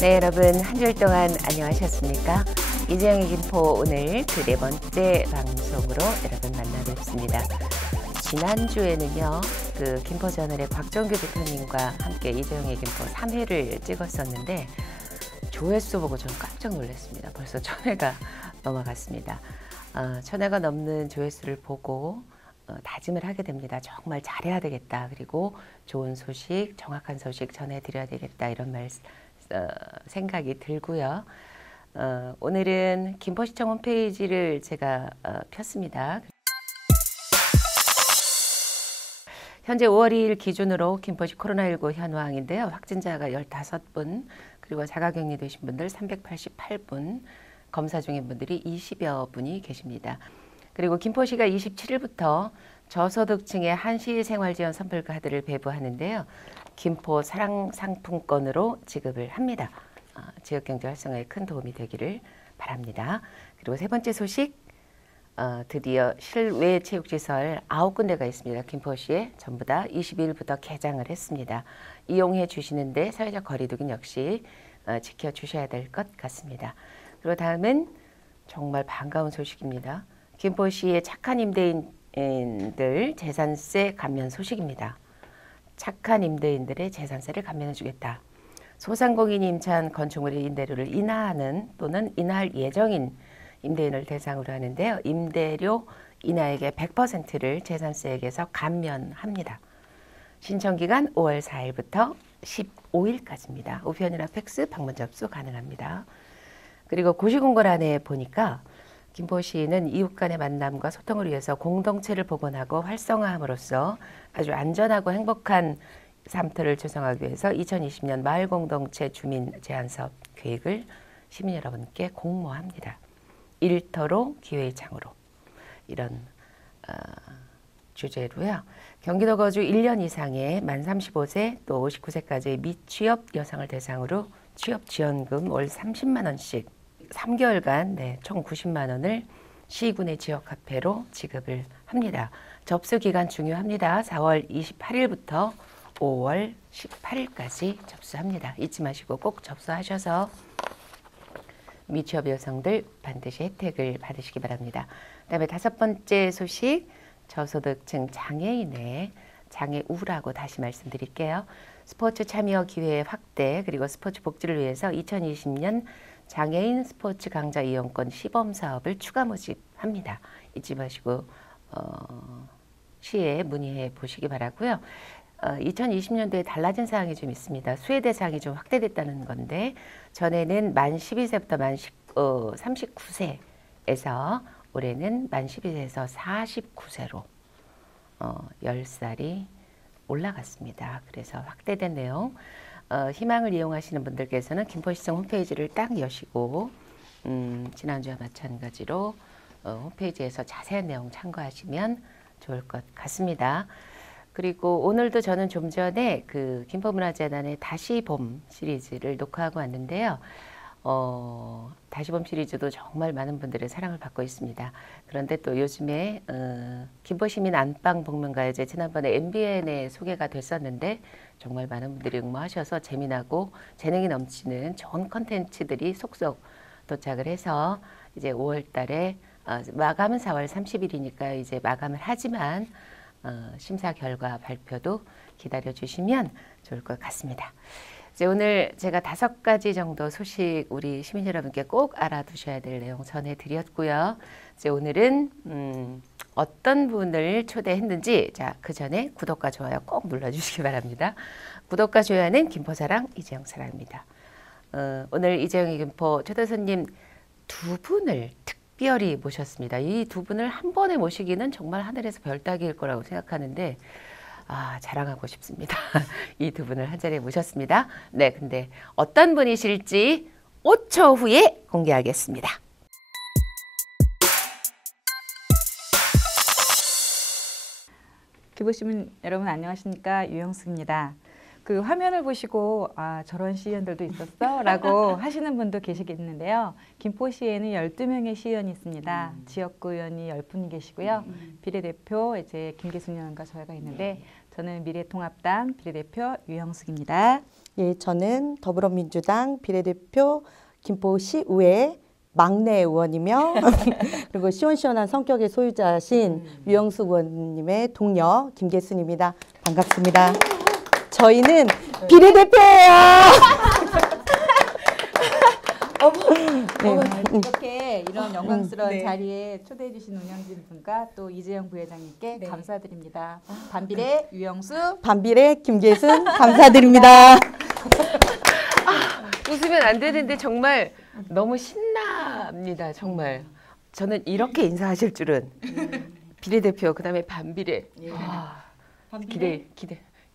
네, 여러분 한 주일 동안 안녕하셨습니까? 이재영의 김포 오늘 그 네 번째 방송으로 여러분 만나 뵙습니다. 지난주에는요, 그 김포저널의 곽정규 대표님과 함께 이재영의 김포 3회를 찍었었는데 조회수 보고 좀 깜짝 놀랐습니다. 벌써 1000회가 넘어갔습니다. 1000회가 넘는 조회수를 보고 다짐을 하게 됩니다. 정말 잘해야 되겠다. 그리고 좋은 소식, 정확한 소식 전해드려야 되겠다. 이런 생각이 들고요. 오늘은 김포시청 홈페이지를 제가 폈습니다. 현재 5월 2일 기준으로 김포시 코로나19 현황인데요. 확진자가 15분, 그리고 자가격리 되신 분들 388분, 검사 중인 분들이 20여 분이 계십니다. 그리고 김포시가 27일부터 저소득층의 한시생활지원 선불카드를 배부하는데요. 김포 사랑상품권으로 지급을 합니다. 지역경제 활성화에 큰 도움이 되기를 바랍니다. 그리고 세 번째 소식, 드디어 실외 체육시설 9군데가 있습니다. 김포시에 전부 다 22일부터 개장을 했습니다. 이용해 주시는데 사회적 거리두기 역시 지켜주셔야 될 것 같습니다. 그리고 다음은 정말 반가운 소식입니다. 김포시의 착한 임대인들 재산세 감면 소식입니다. 착한 임대인들의 재산세를 감면해 주겠다. 소상공인 임차한 건축물의 임대료를 인하하는 또는 인하할 예정인 임대인을 대상으로 하는데요. 임대료 인하액의 100%를 재산세액에서 감면합니다. 신청기간 5월 4일부터 15일까지입니다. 우편이나 팩스, 방문 접수 가능합니다. 그리고 고시공고란에 보니까 김포시는 이웃 간의 만남과 소통을 위해서 공동체를 복원하고 활성화함으로써 아주 안전하고 행복한 삶터를 조성하기 위해서 2020년 마을공동체 주민 제안사업 계획을 시민 여러분께 공모합니다. 일터로 기회의 창으로 이런 주제로요. 경기도 거주 1년 이상의 만 35세 또 59세까지의 미취업 여성을 대상으로 취업지원금 월 30만 원씩 3개월간 총 90만 원을 시군의 지역화폐로 지급을 합니다. 접수기간 중요합니다. 4월 28일부터 5월 18일까지 접수합니다. 잊지 마시고 꼭 접수하셔서 미취업 여성들 반드시 혜택을 받으시기 바랍니다. 그 다음에 5번째 소식, 저소득층 장애인의 장애 우라고 다시 말씀드릴게요. 스포츠 참여 기회 확대 그리고 스포츠 복지를 위해서 2020년 장애인 스포츠 강좌 이용권 시범 사업을 추가 모집합니다. 잊지 마시고 시에 문의해 보시기 바라고요. 2020년도에 달라진 사항이 좀 있습니다. 수혜 대상이 좀 확대됐다는 건데 전에는 만 12세부터 만 39세에서 올해는 만 12세에서 49세로 10살이 올라갔습니다. 그래서 확대된 내용 희망을 이용하시는 분들께서는 김포시청 홈페이지를 딱 여시고 지난주와 마찬가지로 홈페이지에서 자세한 내용 참고하시면 좋을 것 같습니다. 그리고 오늘도 저는 좀 전에 그 김포문화재단의 다시 봄 시리즈를 녹화하고 왔는데요. 다시 봄 시리즈도 정말 많은 분들의 사랑을 받고 있습니다. 그런데 또 요즘에 김포시민 안방 복면가요제 지난번에 MBN에 소개가 됐었는데 정말 많은 분들이 응모하셔서 재미나고 재능이 넘치는 좋은 컨텐츠들이 속속 도착을 해서 이제 5월 달에 마감은 4월 30일이니까 이제 마감을 하지만 심사 결과 발표도 기다려 주시면 좋을 것 같습니다. 이제 오늘 제가 5가지 정도 소식 우리 시민 여러분께 꼭 알아두셔야 될 내용 전해드렸고요. 이제 오늘은 어떤 분을 초대했는지 그 전에 구독과 좋아요 꼭 눌러주시기 바랍니다. 구독과 좋아요는 김포사랑 이재영 사랑입니다. 오늘 이재영의 김포 초대 손님 2분을 특별히 모셨습니다. 이 2분을 한 번에 모시기는 정말 하늘에서 별 따기일 거라고 생각하는데 자랑하고 싶습니다. 이 2분을 한 자리에 모셨습니다. 네, 근데 어떤 분이실지 5초 후에 공개하겠습니다. 김포시민 여러분 안녕하십니까? 유영수입니다. 그 화면을 보시고 아 저런 시의원들도 있었어? 라고 하시는 분도 계시겠는데요. 김포시에는 12명의 시의원이 있습니다. 지역구 의원이 10분 계시고요. 비례대표 이제 김계순 의원과 저희가 있는데 저는 미래통합당 비례대표 유영숙입니다. 예, 저는 더불어민주당 비례대표 김포시의회 막내 의원이며 그리고 시원시원한 성격의 소유자신 유영숙 의원님의 동료 김계순입니다. 반갑습니다. 저희는 비례대표예요. 이렇게 이런 영광스러운 자리에 초대해 주신 운영진 분과 또 이재영 부회장님께 감사드립니다. 반비례 유영숙, 반비례 김계순 감사드립니다. 웃으면 안 되는데 정말 너무 신납니다. 정말 저는 이렇게 인사하실 줄은 비례대표 그다음에 반비례 와,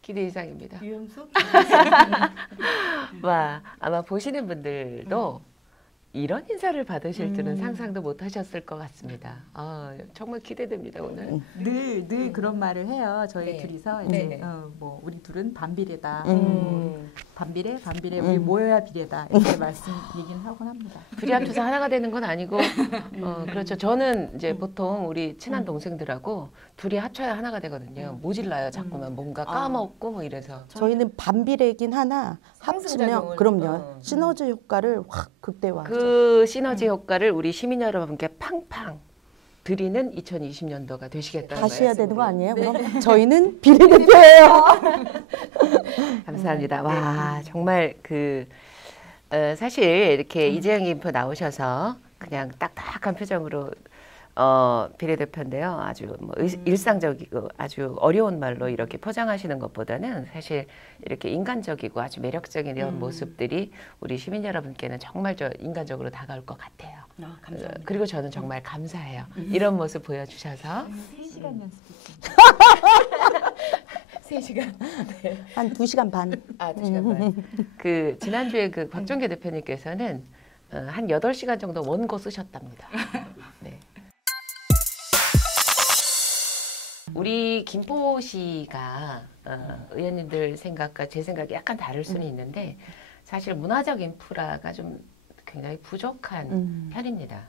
기대 이상입니다. 유영숙. 와 아마 보시는 분들도 이런 인사를 받으실 줄은 상상도 못 하셨을 것 같습니다. 정말 기대됩니다 오늘. 늘 그런 말을 해요. 저희 둘이서 이제 뭐 우리 둘은 반비례다. 반비례 우리 모여야 비례다 이렇게 말씀이긴 하곤 합니다. 둘이 합쳐서 하나가 되는 건 아니고 그렇죠. 저는 이제 보통 우리 친한 동생들하고 둘이 합쳐야 하나가 되거든요. 모질라요 자꾸만 뭔가 까먹고 뭐 이래서. 저희는 반비례긴 하나 합치면 상승작용을, 그럼요. 시너지 효과를 확 극대화하죠. 그 시너지 효과를 우리 시민 여러분께 팡팡 드리는 2020년도가 되시겠다는 다시 해야 되는 거 말씀으로. 아니에요? 그럼 저희는 비례대표예요. 감사합니다. 와 정말 사실 이렇게 이재영 인포 나오셔서 그냥 딱딱한 표정으로 비례대표인데요. 아주 뭐 일상적이고 아주 어려운 말로 이렇게 포장하시는 것보다는 사실 이렇게 인간적이고 아주 매력적인 이런 모습들이 우리 시민 여러분께는 정말 저 인간적으로 다가올 것 같아요. 감사합니다. 그리고 저는 정말 감사해요. 이런 모습 보여주셔서. 3시간 연습했습니다. 3시간. 네. 한 2시간 반. 2시간 반. 지난주에 곽종계 대표님께서는 한 8시간 정도 원고 쓰셨답니다. 네. 우리 김포시가 의원님들 생각과 제 생각이 약간 다를 수는 있는데 사실 문화적 인프라가 좀 굉장히 부족한 편입니다.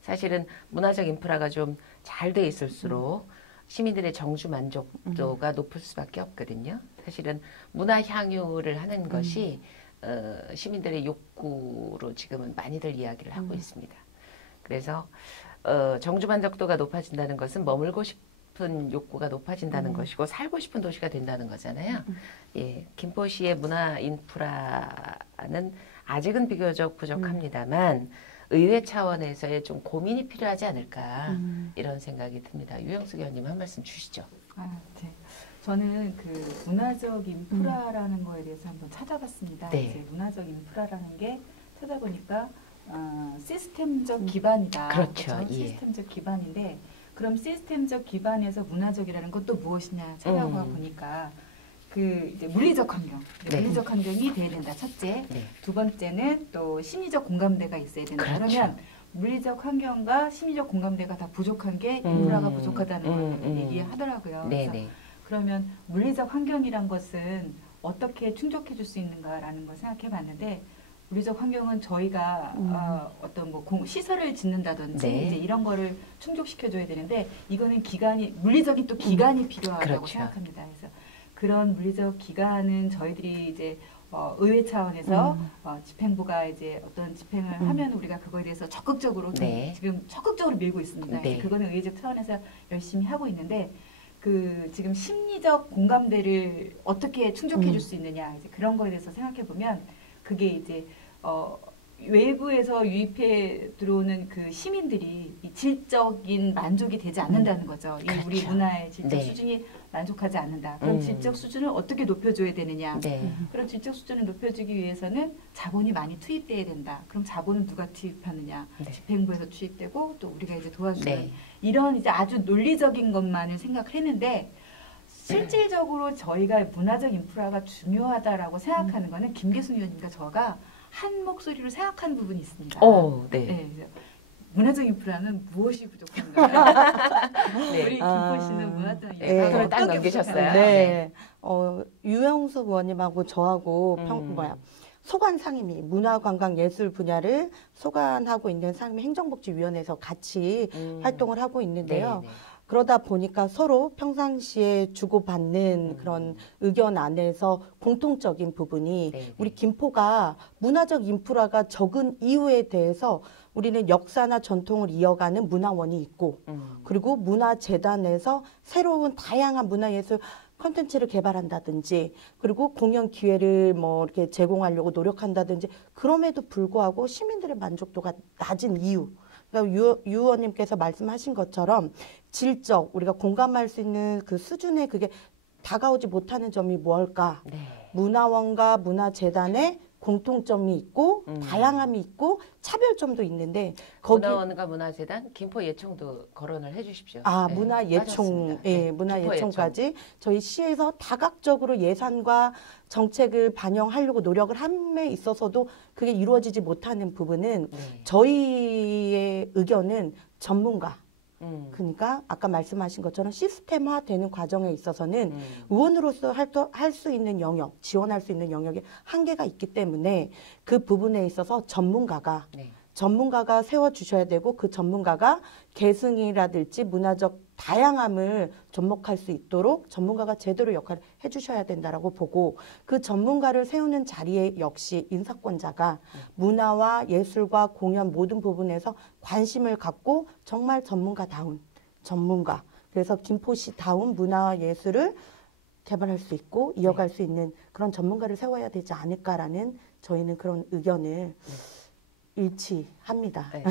사실은 문화적 인프라가 좀 잘 돼 있을수록 시민들의 정주 만족도가 높을 수밖에 없거든요. 사실은 문화 향유를 하는 것이 시민들의 욕구로 지금은 많이들 이야기를 하고 있습니다. 그래서 정주 만족도가 높아진다는 것은 머물고 싶은 욕구가 높아진다는 것이고 살고 싶은 도시가 된다는 거잖아요. 예, 김포시의 문화 인프라는 아직은 비교적 부족합니다만 의회 차원에서의 좀 고민이 필요하지 않을까 이런 생각이 듭니다. 유영숙 의원님 한 말씀 주시죠. 네. 저는 그 문화적 인프라라는 거에 대해서 한번 찾아봤습니다. 네. 이제 문화적 인프라라는 게 찾아보니까 시스템적 기반이다. 그렇죠. 예. 시스템적 기반인데 그럼 시스템적 기반에서 문화적이라는 건 또 무엇이냐 찾아봐 보니까 이제 물리적 환경, 네. 물리적 환경이 돼야 된다. 첫째, 네. 두 번째는 또 심리적 공감대가 있어야 된다. 그렇죠. 그러면 물리적 환경과 심리적 공감대가 다 부족한 게 인프라가 부족하다는 걸 얘기하더라고요. 그래서 네네. 그러면 물리적 환경이란 것은 어떻게 충족해 줄 수 있는가라는 걸 생각해 봤는데 물리적 환경은 저희가 어떤 뭐 시설을 짓는다든지 네. 이제 이런 거를 충족시켜 줘야 되는데 이거는 물리적인 또 기간이 필요하다고 그렇죠. 생각합니다. 그래서 그런 물리적 기간은 저희들이 이제 의회 차원에서 집행부가 이제 어떤 집행을 하면 우리가 그거에 대해서 적극적으로 네. 지금 적극적으로 밀고 있습니다. 네. 그래서 그거는 의회적 차원에서 열심히 하고 있는데 지금 심리적 공감대를 어떻게 충족해 줄 수 있느냐 이제 그런 거에 대해서 생각해 보면 그게 이제 외부에서 유입해 들어오는 그 시민들이 이 질적인 만족이 되지 않는다는 거죠. 그렇죠. 우리 문화의 질적 네. 수준이 만족하지 않는다. 그럼 질적 수준을 어떻게 높여줘야 되느냐. 네. 그런 질적 수준을 높여주기 위해서는 자본이 많이 투입돼야 된다. 그럼 자본은 누가 투입하느냐. 네. 집행부에서 투입되고 또 우리가 이제 도와주는 네. 이런 이제 아주 논리적인 것만을 생각을 했는데 실질적으로 저희가 문화적 인프라가 중요하다라고 생각하는 거는 김계순 의원님과 저가 한 목소리로 생각하는 부분이 있습니다. 네. 네. 문화적 인프라는 무엇이 부족한가? 네. 우리 김포시는 문화적 네, 인프라가 딱 어떻게 넘기셨어요. 부족한가? 네. 유영숙 의원님하고 저하고 소관 상임위, 문화관광예술 분야를 소관하고 있는 상임위 행정복지위원회에서 같이 활동을 하고 있는데요. 네, 네. 그러다 보니까 서로 평상시에 주고받는 그런 의견 안에서 공통적인 부분이 네, 네. 우리 김포가 문화적 인프라가 적은 이유에 대해서 우리는 역사나 전통을 이어가는 문화원이 있고 그리고 문화재단에서 새로운 다양한 문화예술 콘텐츠를 개발한다든지 그리고 공연 기회를 뭐 이렇게 제공하려고 노력한다든지 그럼에도 불구하고 시민들의 만족도가 낮은 이유. 그러니까 유 의원님께서 말씀하신 것처럼 질적 우리가 공감할 수 있는 그 수준에 그게 다가오지 못하는 점이 뭘까? 네. 문화원과 문화재단의 공통점이 있고 다양함이 있고 차별점도 있는데 거기 문화원과 문화재단, 김포예총도 거론을 해주십시오. 아, 네, 문화예총, 빠졌습니다. 예, 네, 문화예총까지 저희 시에서 다각적으로 예산과 정책을 반영하려고 노력을 함에 있어서도 그게 이루어지지 못하는 부분은 네. 저희의 의견은 전문가, 김포예총. 그러니까 아까 말씀하신 것처럼 시스템화되는 과정에 있어서는 의원으로서 할 수 있는 영역, 지원할 수 있는 영역에 한계가 있기 때문에 그 부분에 있어서 네. 전문가가 세워주셔야 되고 그 전문가가 계승이라든지 문화적 다양함을 접목할 수 있도록 전문가가 제대로 역할을 해주셔야 된다라고 보고 그 전문가를 세우는 자리에 역시 인사권자가 문화와 예술과 공연 모든 부분에서 관심을 갖고 정말 전문가다운 전문가 그래서 김포시다운 문화와 예술을 개발할 수 있고 이어갈 수 있는 그런 전문가를 세워야 되지 않을까라는 저희는 그런 의견을 일치합니다. 네.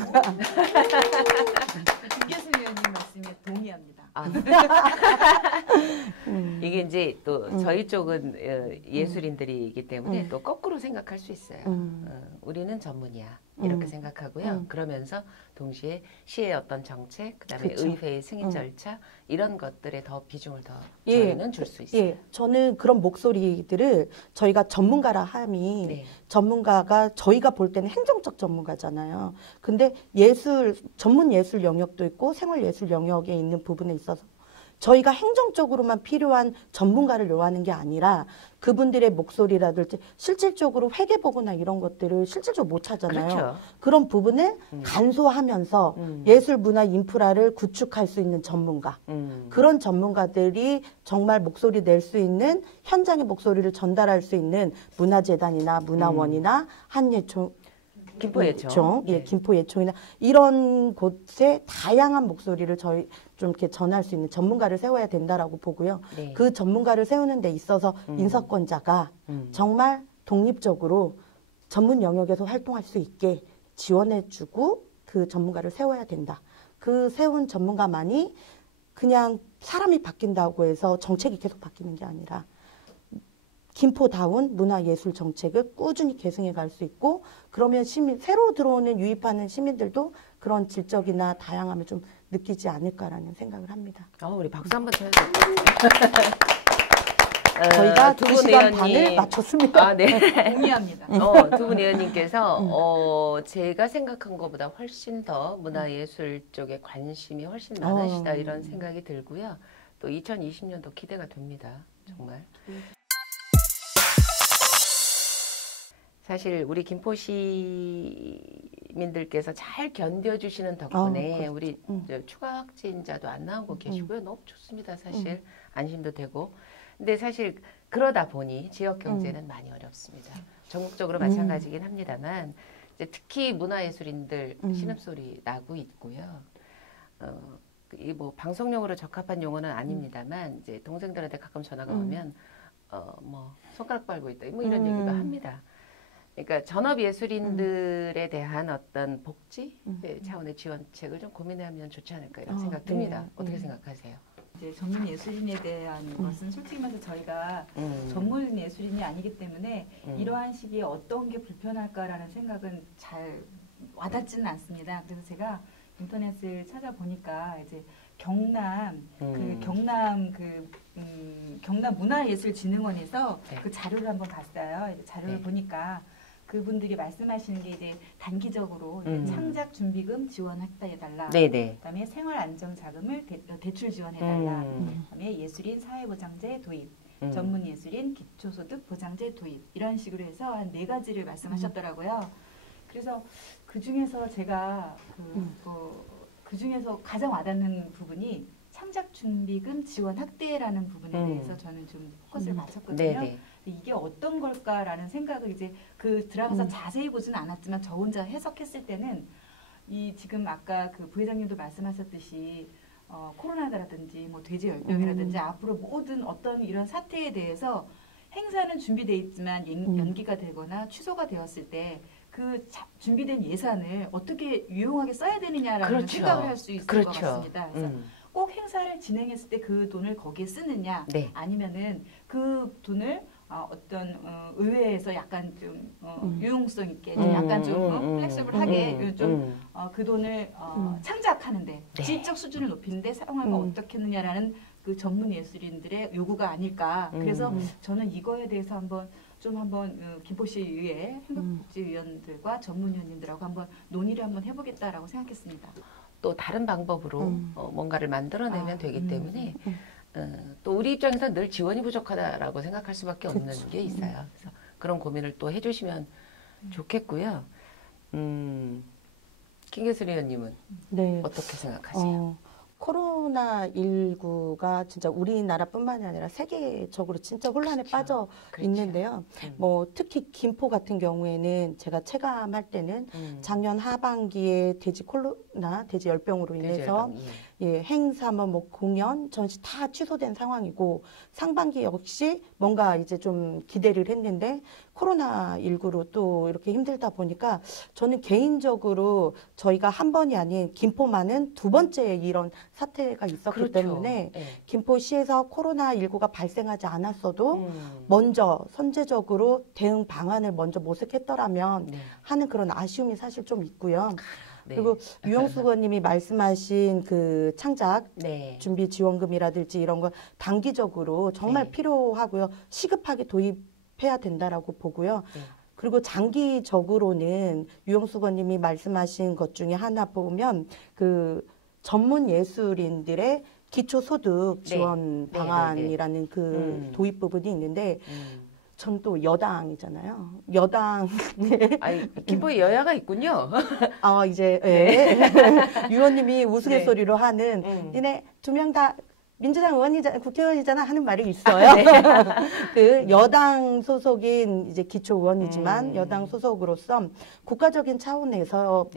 김교수 위원님 말씀에 동의합니다. 아. 이게 이제 또 저희 쪽은 예술인들이기 때문에 또 거꾸로 생각할 수 있어요. 우리는 전문이야 이렇게 생각하고요. 그러면서 동시에 시의 어떤 정책, 그다음에 그쵸. 의회의 승인 절차 이런 것들에 더 비중을 더 예. 저희는 줄 수 있어요. 예, 저는 그런 목소리들을 저희가 전문가라 함이 네. 전문가가 저희가 볼 때는 행정적 전문가잖아요. 근데 전문 예술 영역도 있고 생활 예술 영역에 있는 부분에 있어서 저희가 행정적으로만 필요한 전문가를 요하는 게 아니라 그분들의 목소리라든지 실질적으로 회계보고나 이런 것들을 실질적으로 못 하잖아요. 그렇죠. 그런 부분을 간소화하면서 예술 문화 인프라를 구축할 수 있는 전문가. 그런 전문가들이 정말 목소리 낼 수 있는 현장의 목소리를 전달할 수 있는 문화재단이나 문화원이나 한예총 김포예총. 예, 네. 김포예총이나 이런 곳에 다양한 목소리를 저희 좀 이렇게 전할 수 있는 전문가를 세워야 된다라고 보고요. 네. 그 전문가를 세우는 데 있어서 인사권자가 정말 독립적으로 전문 영역에서 활동할 수 있게 지원해주고 그 전문가를 세워야 된다. 그 세운 전문가만이 그냥 사람이 바뀐다고 해서 정책이 계속 바뀌는 게 아니라 김포다운 문화예술 정책을 꾸준히 계승해 갈 수 있고 그러면 새로 들어오는 유입하는 시민들도 그런 질적이나 다양함을 좀 느끼지 않을까라는 생각을 합니다. 우리 박수 한번 쳐야 될 것 같아요. 저희가 두 2시간 분 반을 의원님. 맞췄습니다. 아, 네. 동의합니다. 두 분 의원님께서 제가 생각한 것보다 훨씬 더 문화예술 쪽에 관심이 훨씬 많으시다 이런 생각이 들고요. 또 2020년도 기대가 됩니다. 정말. 사실 우리 김포 시민들께서 잘 견뎌주시는 덕분에 우리 추가 확진자도 안 나오고 계시고요. 너무 좋습니다. 사실 안심도 되고. 근데 사실 그러다 보니 지역 경제는 많이 어렵습니다. 전국적으로 마찬가지긴 합니다만 이제 특히 문화예술인들 신음소리 나고 있고요. 이 뭐 방송용으로 적합한 용어는 아닙니다만 이제 동생들한테 가끔 전화가 오면 뭐 손가락 빨고 있다 뭐 이런 얘기도 합니다. 그러니까 전업 예술인들에 대한 어떤 복지 차원의 지원책을 좀 고민하면 좋지 않을까 이런 생각 듭니다. 네. 어떻게 생각하세요? 이제 전문 예술인에 대한 것은 솔직히 말해서 저희가 전문 예술인이 아니기 때문에 이러한 시기에 어떤 게 불편할까라는 생각은 잘 와닿지는 않습니다. 그래서 제가 인터넷을 찾아보니까 이제 경남 문화예술진흥원에서 네. 그 자료를 한번 봤어요. 이제 자료를 네. 보니까 그분들이 말씀하시는 게 이제 단기적으로 이제 창작 준비금 지원해달라. 네네. 그다음에 생활 안정 자금을 대출 지원해달라. 음. 그다음에 예술인 사회보장제 도입, 음. 전문 예술인 기초소득 보장제 도입 이런 식으로 해서 한 4가지를 말씀하셨더라고요. 그래서 그 중에서 제가 그 중에서 가장 와닿는 부분이 창작 준비금 지원 확대라는 부분에 대해서 저는 좀 포커스를 맞췄거든요. 네네. 이게 어떤 걸까라는 생각을 이제 그 들어가서 자세히 보지는 않았지만 저 혼자 해석했을 때는 이 지금 아까 그 부회장님도 말씀하셨듯이 코로나라든지 뭐 돼지 열병이라든지 앞으로 모든 어떤 이런 사태에 대해서 행사는 준비돼 있지만 연기가 되거나 취소가 되었을 때 그 준비된 예산을 어떻게 유용하게 써야 되느냐라는 그렇죠. 생각을 할 수 있을 그렇죠. 것 같습니다. 그래서 꼭 행사를 진행했을 때 그 돈을 거기에 쓰느냐, 네. 아니면은 그 돈을 어떤 의회에서 약간 좀 유용성 있게 좀 약간 좀 플렉서블하게 좀 그 돈을 창작하는데 네. 지적 수준을 높이는데 사용하면 어떻겠느냐라는 그 전문 예술인들의 요구가 아닐까. 그래서 저는 이거에 대해서 한번 김포시의회 행복복지위원들과 전문위원님들하고 한번 논의를 한번 해보겠다라고 생각했습니다. 또 다른 방법으로 뭔가를 만들어내면 되기 때문에 또 우리 입장에서 늘 지원이 부족하다라고 생각할 수밖에 없는 게 있어요. 그래서 그런 고민을 또 해주시면 좋겠고요. 김계슬 의원님은 네. 어떻게 생각하세요? 코로나19가 진짜 우리나라뿐만이 아니라 세계적으로 진짜 혼란에 빠져 있는데요. 뭐 특히 김포 같은 경우에는 제가 체감할 때는 작년 하반기에 돼지 열병으로 인해서 예, 행사, 뭐 공연, 전시 다 취소된 상황이고 상반기 역시 뭔가 이제 좀 기대를 했는데 코로나19로 또 이렇게 힘들다 보니까 저는 개인적으로 저희가 한 번이 아닌 김포만은 2번째 이런 사태가 있었기 때문에 김포시에서 코로나19가 발생하지 않았어도 먼저 선제적으로 대응 방안을 먼저 모색했더라면 하는 그런 아쉬움이 사실 좀 있고요. 그리고 유영수 의원님이 말씀하신 그 창작 준비 지원금이라든지 이런 거 단기적으로 정말 필요하고요. 시급하게 도입해야 된다라고 보고요. 그리고 장기적으로는 유영수 의원님이 말씀하신 것 중에 하나 보면 그 전문 예술인들의 기초소득 지원 방안이라는 그 도입 부분이 있는데 전 또 여당이잖아요. 여당. 아니, 김포에 여야가 있군요. 이제, 유 의원님이 우스갯소리로 하는, 니네 2명 다 민주당 의원이잖아, 국회의원이잖아 하는 말이 있어요. 그 여당 소속인 이제 기초 의원이지만 여당 소속으로서 국가적인 차원에서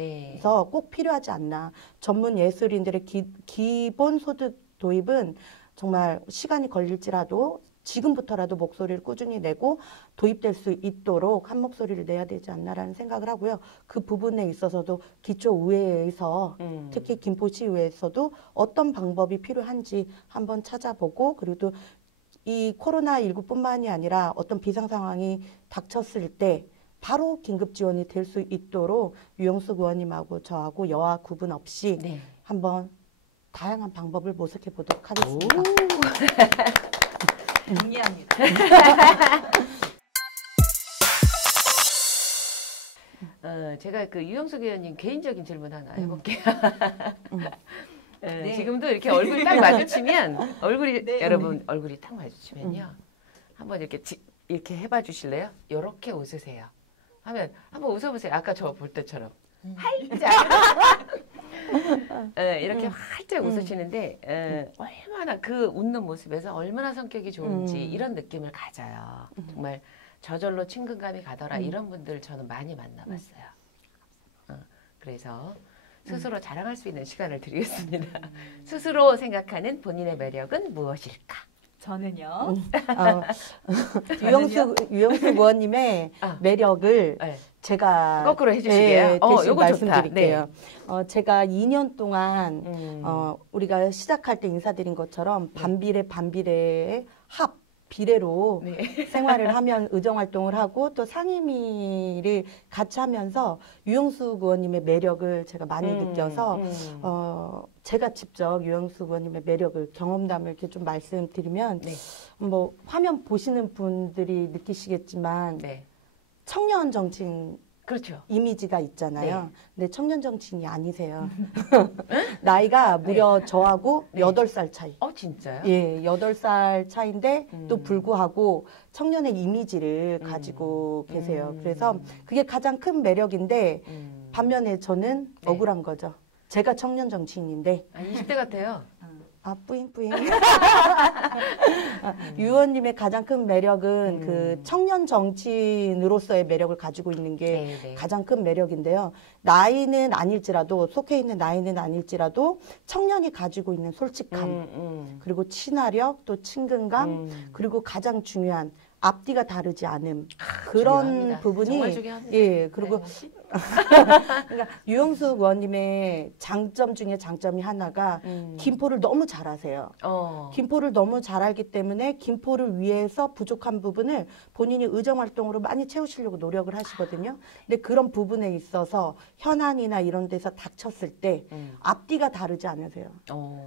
꼭 필요하지 않나. 전문 예술인들의 기본 소득 도입은 정말 시간이 걸릴지라도 지금부터라도 목소리를 꾸준히 내고 도입될 수 있도록 한 목소리를 내야 되지 않나라는 생각을 하고요. 그 부분에 있어서도 기초의회에서 특히 김포시의회에서도 어떤 방법이 필요한지 한번 찾아보고 그리고 또 이 코로나19뿐만이 아니라 어떤 비상 상황이 닥쳤을 때 바로 긴급 지원이 될 수 있도록 유영수 의원님하고 저하고 여야 구분 없이 한번 다양한 방법을 모색해 보도록 하겠습니다. 동의합니다. 제가 그 유영숙 의원님 개인적인 질문 하나 해볼게요. 지금도 이렇게 얼굴이 딱 마주치면 여러분 얼굴이 딱 마주치면요. 한번 이렇게 해봐 주실래요? 이렇게 웃으세요. 하면 한번 웃어보세요. 아까 저 볼 때처럼 활짝 이렇게 활짝 웃으시는데 얼마나 그 웃는 모습에서 얼마나 성격이 좋은지 이런 느낌을 가져요. 정말 저절로 친근감이 가더라 이런 분들 저는 많이 만나봤어요. 그래서 스스로 자랑할 수 있는 시간을 드리겠습니다. 스스로 생각하는 본인의 매력은 무엇일까? 저는요. 유영수 의원님의 매력을 제가 거꾸로 해주시게요. 대신 요거 말씀드릴게요. 제가 2년 동안 우리가 시작할 때 인사드린 것처럼 반비례의 합 비례로 생활을 하면 의정활동을 하고 또 상임위를 같이 하면서 유영수 의원님의 매력을 제가 많이 느껴서 제가 직접 유영수 의원님의 매력을 경험담을 이렇게 좀 말씀드리면 뭐 화면 보시는 분들이 느끼시겠지만 청년 정치인 그렇죠. 이미지가 있잖아요. 네. 근데 청년 정치인이 아니세요. 나이가 무려 저하고 네. 8살 차이. 진짜요? 예, 8살 차인데 또 음. 불구하고 청년의 이미지를 가지고 계세요. 그래서 그게 가장 큰 매력인데 반면에 저는 네. 억울한 거죠. 제가 청년 정치인인데 20대 같아요. 뿌잉뿌잉. 유 의원님의 가장 큰 매력은 그 청년 정치인으로서의 매력을 가지고 있는 게 네, 네. 가장 큰 매력인데요. 나이는 아닐지라도 속해 있는 나이는 아닐지라도 청년이 가지고 있는 솔직함 그리고 친화력 또 친근감 그리고 가장 중요한 앞뒤가 다르지 않음 그런 중요합니다. 부분이 정말 중요합니다. 예 그리고 네. 그러니까 유영숙 의원님의 장점 중에 장점이 하나가 김포를 너무 잘 아세요. 김포를 너무 잘 알기 때문에 김포를 위해서 부족한 부분을 본인이 의정활동으로 많이 채우시려고 노력을 하시거든요. 근데 그런 부분에 있어서 현안이나 이런 데서 닥쳤을 때 앞뒤가 다르지 않으세요.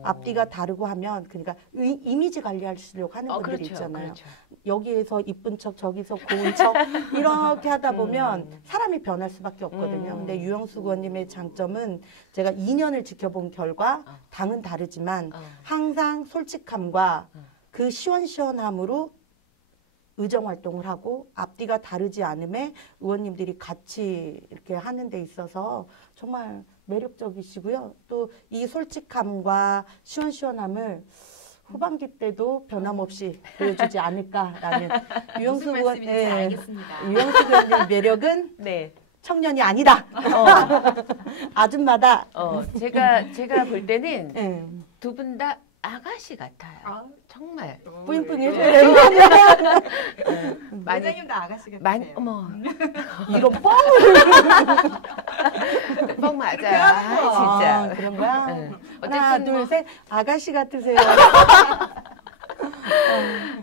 앞뒤가 다르고 하면 그러니까 이미지 관리하시려고 하는 분들이 그렇죠, 있잖아요. 그렇죠. 여기에서 이쁜 척 저기서 고운 척 이렇게 하다 보면 사람이 변할 수밖에 없거든요. 근데 유영숙 의원님의 장점은 제가 2년을 지켜본 결과 당은 다르지만 항상 솔직함과 그 시원시원함으로 의정활동을 하고 앞뒤가 다르지 않음에 의원님들이 같이 이렇게 하는 데 있어서 정말 매력적이시고요. 또 이 솔직함과 시원시원함을 후반기 때도 변함없이 보여주지 않을까라는 유영숙 의원, 잘 알겠습니다. 유영숙 의원의 매력은 네. 청년이 아니다. 아줌마다. 제가 볼 때는 예. 두 분 다 아가씨 같아요. 정말. 뿌잉뿌잉 네. 해줘야 많이 회장님도 아가씨 같아요. 많이 이런 뻥을. 뻥 맞아요. 아, 진짜. 그런 거야? 네. 하나, 어쨌든 둘, 셋. 아가씨 같으세요.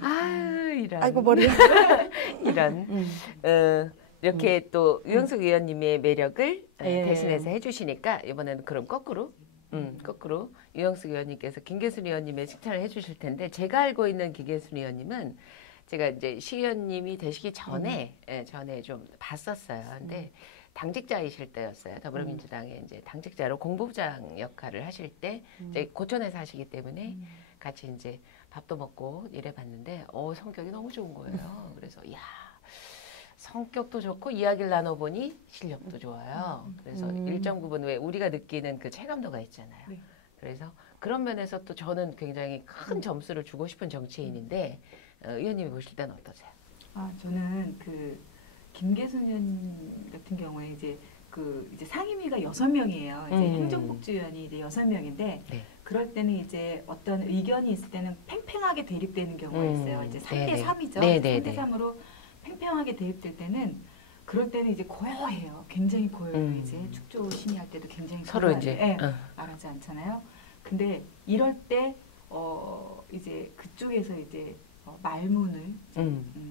아유 이런. 아이고, 머리. 이런. 이렇게 또 유영숙 의원님의 매력을 예. 대신해서 해주시니까 이번에는 그럼 거꾸로 유영숙 의원님께서 김계순 의원님의 칭찬을 해주실 텐데 제가 알고 있는 김계순 의원님은 제가 이제 시 의원님이 되시기 전에 전에 좀 봤었어요. 근데 당직자이실 때였어요. 더불어민주당의 이제 당직자로 공보부장 역할을 하실 때 이제 고촌에서 하시기 때문에 같이 이제 밥도 먹고 이래봤는데 성격이 너무 좋은 거예요. 그래서 야. 성격도 좋고 이야기를 나눠보니 실력도 좋아요. 그래서 일정 부분 왜 우리가 느끼는 그 체감도가 있잖아요. 네. 그래서 그런 면에서 또 저는 굉장히 큰 점수를 주고 싶은 정치인인데 의원님이 보실 때는 어떠세요? 저는 김계순 의원 같은 경우에 이제 상임위가 6명이에요. 이제 행정복지위원이 이제 6명인데 네. 그럴 때는 이제 어떤 의견이 있을 때는 팽팽하게 대립되는 경우가 있어요. 이제 3대 3이죠. 네네. 3대 3으로 팽팽하게 대립될 때는 그럴 때는 이제 고요해요. 굉장히 고요해요. 이제 축조 심의할 때도 굉장히 서로 이제 말하지 않잖아요. 근데 이럴 때 이제 그쪽에서 이제 말문을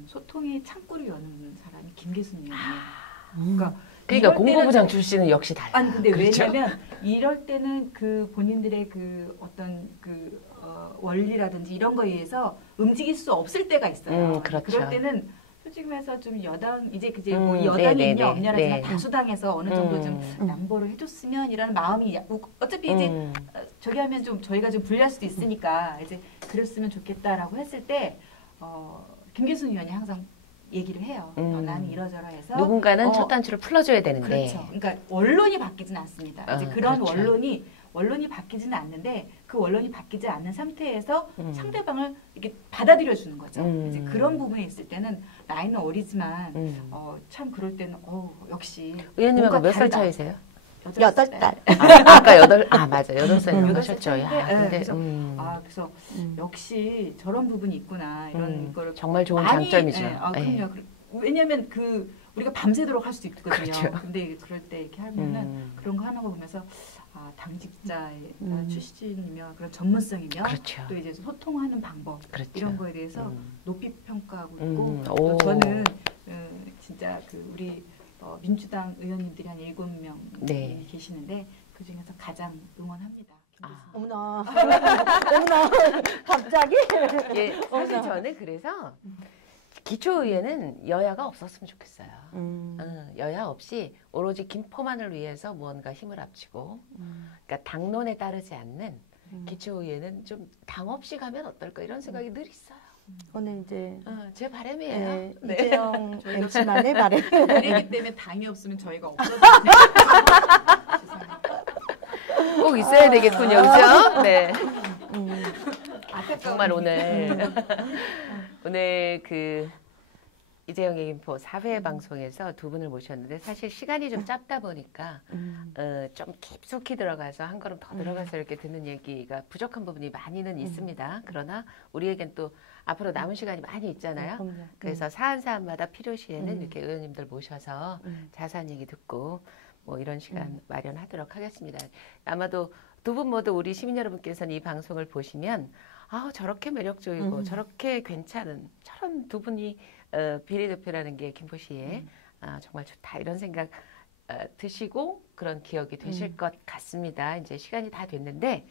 소통의 창구를 여는 사람이 김계순 의원이에요. 그러니까 공보부장 출신은 역시 달라. 아니 근데 그렇죠? 왜냐면 이럴 때는 그 본인들의 그 어떤 원리라든지 이런 거에 의해서 움직일 수 없을 때가 있어요. 그렇죠. 그럴 때는 솔직히 말해서 좀 여당 이제 뭐 여당이 네네네. 있냐 없냐라지만 네. 다수당에서 어느 정도 좀 양보를 해줬으면이라는 마음이 어차피 이제 저기 하면 좀 저희가 좀 불리할 수도 있으니까 이제 그랬으면 좋겠다라고 했을 때 김계순 의원이 항상 얘기를 해요. 나는 이러저러 해서 누군가는 첫 단추를 풀어줘야 되는데. 그렇죠. 그러니까 원론이 바뀌지는 않습니다. 이제 그런 그렇죠. 원론이 바뀌지는 않는데 그 원론이 바뀌지 않는 상태에서 상대방을 이렇게 받아들여 주는 거죠. 이제 그런 부분에 있을 때는 나이는 어리지만 참 그럴 때는 역시 의원님하고 몇 살 다르다. 차이세요? 8살. 아까 맞아 8살이라고 하셨죠. 야, 근데 그래서 역시 저런 부분이 있구나 이런 거를 정말 좋은 많이, 장점이죠. 그럼요. 왜냐하면 왜냐면 있도록 할 수 있거든요. 그렇죠. 근데 그럴 때 이렇게 하면은 그런 거 하는 거 보면서 당직자의 출신이며 그런 전문성이며 그렇죠. 또 이제 소통하는 방법 그렇죠. 이런 거에 대해서 높이 평가하고 있고 오. 또 저는 진짜 우리 민주당 의원님들이 한 7명 네. 계시는데 그 중에서 가장 응원합니다. 어머나. 어머나. 갑자기? 예, 사실 저는 그래서 기초의회는 여야가 없었으면 좋겠어요. 여야 없이 오로지 김포만을 위해서 무언가 힘을 합치고, 그러니까 당론에 따르지 않는 기초의회는 좀 당 없이 가면 어떨까 이런 생각이 늘 있어요. 오늘 이제 제 바람이에요. 네, 네. 이재영 MC만의 바람. 그러기 때문에 당이 없으면 저희가 없어졌네요. 꼭 있어야 되겠군요, 그죠? 네. 정말 안타까운 오늘 그 이재영의 김포 4회 방송에서 두 분을 모셨는데 사실 시간이 좀 짧다 보니까 좀 깊숙이 들어가서 한 걸음 더 들어가서 이렇게 듣는 얘기가 부족한 부분이 많이는 있습니다. 그러나 우리에겐 또 앞으로 남은 시간이 많이 있잖아요. 그래서 사안사안마다 필요시에는 이렇게 의원님들 모셔서 자세한 얘기 듣고 뭐 이런 시간 마련하도록 하겠습니다. 아마도 두 분 모두 우리 시민 여러분께서는 이 방송을 보시면 저렇게 매력적이고 저렇게 괜찮은 저런 두 분이 비례대표라는 게 김포시에 정말 좋다 이런 생각 드시고 그런 기억이 되실 것 같습니다. 이제 시간이 다 됐는데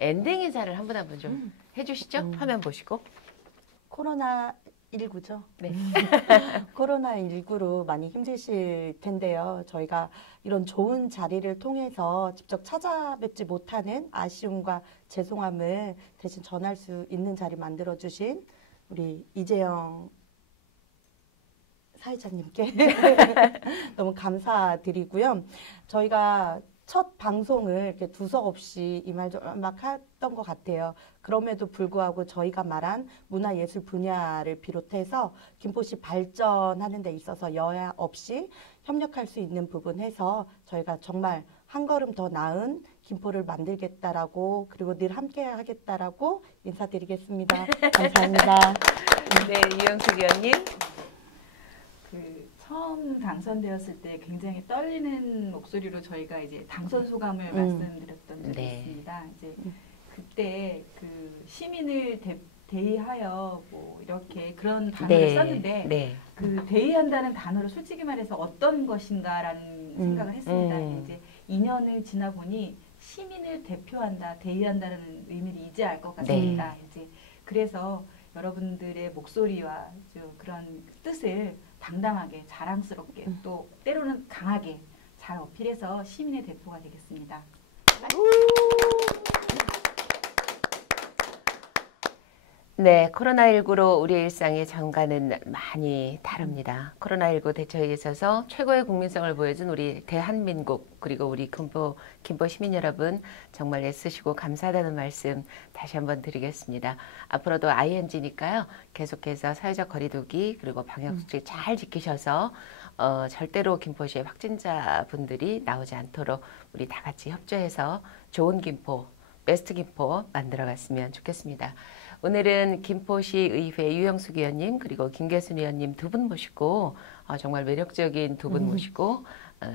엔딩 인사를 한 분 한 분 좀 해주시죠. 화면 보시고. 코로나19죠. 네. 코로나19로 많이 힘드실 텐데요. 저희가 이런 좋은 자리를 통해서 직접 찾아뵙지 못하는 아쉬움과 죄송함을 대신 전할 수 있는 자리 만들어주신 우리 이재영 사회자님께 너무 감사드리고요. 저희가 첫 방송을 이렇게 두서없이 이말저말 했던 것 같아요. 그럼에도 불구하고 저희가 말한 문화예술 분야를 비롯해서 김포시 발전하는 데 있어서 여야 없이 협력할 수 있는 부분에서 저희가 정말 한 걸음 더 나은 김포를 만들겠다라고 그리고 늘 함께 하겠다라고 인사드리겠습니다. 감사합니다. 네, 이영숙 의원님. 처음 당선되었을 때 굉장히 떨리는 목소리로 저희가 이제 당선 소감을 말씀드렸던 적이 있습니다. 이제 그때 그 시민을 대의하여 뭐 이렇게 그런 단어를 썼는데 그 대의한다는 단어를 솔직히 말해서 어떤 것인가라는 생각을 했습니다. 이제 2년을 지나 보니 시민을 대표한다, 대의한다는 의미를 이제 알 것 같습니다. 이제 그래서 여러분들의 목소리와 그런 뜻을 당당하게 자랑스럽게 또 때로는 강하게 잘 어필해서 시민의 대표가 되겠습니다. 네, 코로나19로 우리의 일상의 정가는 많이 다릅니다. 코로나19 대처에 있어서 최고의 국민성을 보여준 우리 대한민국 그리고 우리 김포 시민 여러분 정말 애쓰시고 감사하다는 말씀 다시 한번 드리겠습니다. 앞으로도 ING니까요. 계속해서 사회적 거리두기 그리고 방역수칙 잘 지키셔서 절대로 김포시의 확진자분들이 나오지 않도록 우리 다 같이 협조해서 좋은 김포, 베스트 김포 만들어갔으면 좋겠습니다. 오늘은 김포시 의회 유영숙 의원님 그리고 김계순 의원님 두 분 모시고 정말 매력적인 두 분 모시고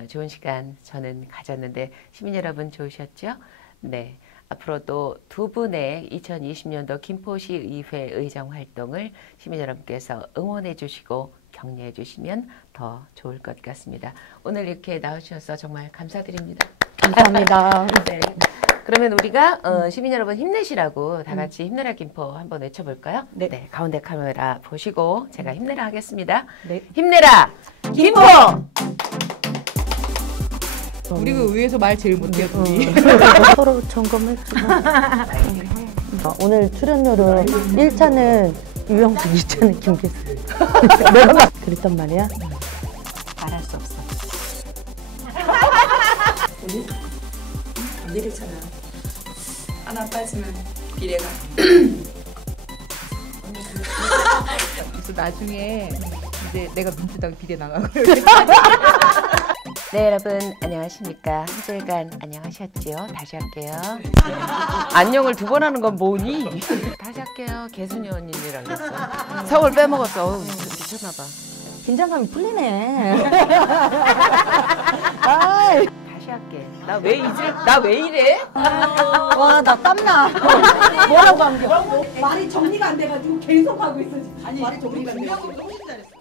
좋은 시간 저는 가졌는데 시민 여러분 좋으셨죠? 네. 앞으로도 두 분의 2020년도 김포시 의회 의정 활동을 시민 여러분께서 응원해 주시고 격려해 주시면 더 좋을 것 같습니다. 오늘 이렇게 나오셔서 정말 감사드립니다. 감사합니다. 네. 그러면 우리가 시민 여러분 힘내시라고 다 같이 힘내라 김포 한번 외쳐볼까요? 네. 가운데 카메라 보시고 제가 힘내라 하겠습니다. 네. 힘내라 김포! 우리가 의회에서 말 제일 못해요, 둘이. 서로 점검해주고. 오늘 출연료로 1차는 유영숙, 2차는 김계수. 내가 막 그랬단 말이야. 말할 수 없어. 안 이랬잖아. 하나 빠지면 비례가. 그래서 나중에 이제 내가 민주당 비례 나가고. 네 여러분 안녕하십니까. 한 주일간 안녕하셨지요? 다시 할게요. 안녕을 두 번 하는 건 뭐니? 다시 할게요. 개순이 언니랑 했어. 서울 빼먹었어. 미쳤나봐. 긴장감이 풀리네. 아이. 다시 할게. 나 왜 이래? 와, 나 땀나. 뭐라고 한 게? 말이 정리가 안 돼가지고 계속 하고 있어. 지금. 아니, 말이 정리가 안 돼. 너무 잘했어.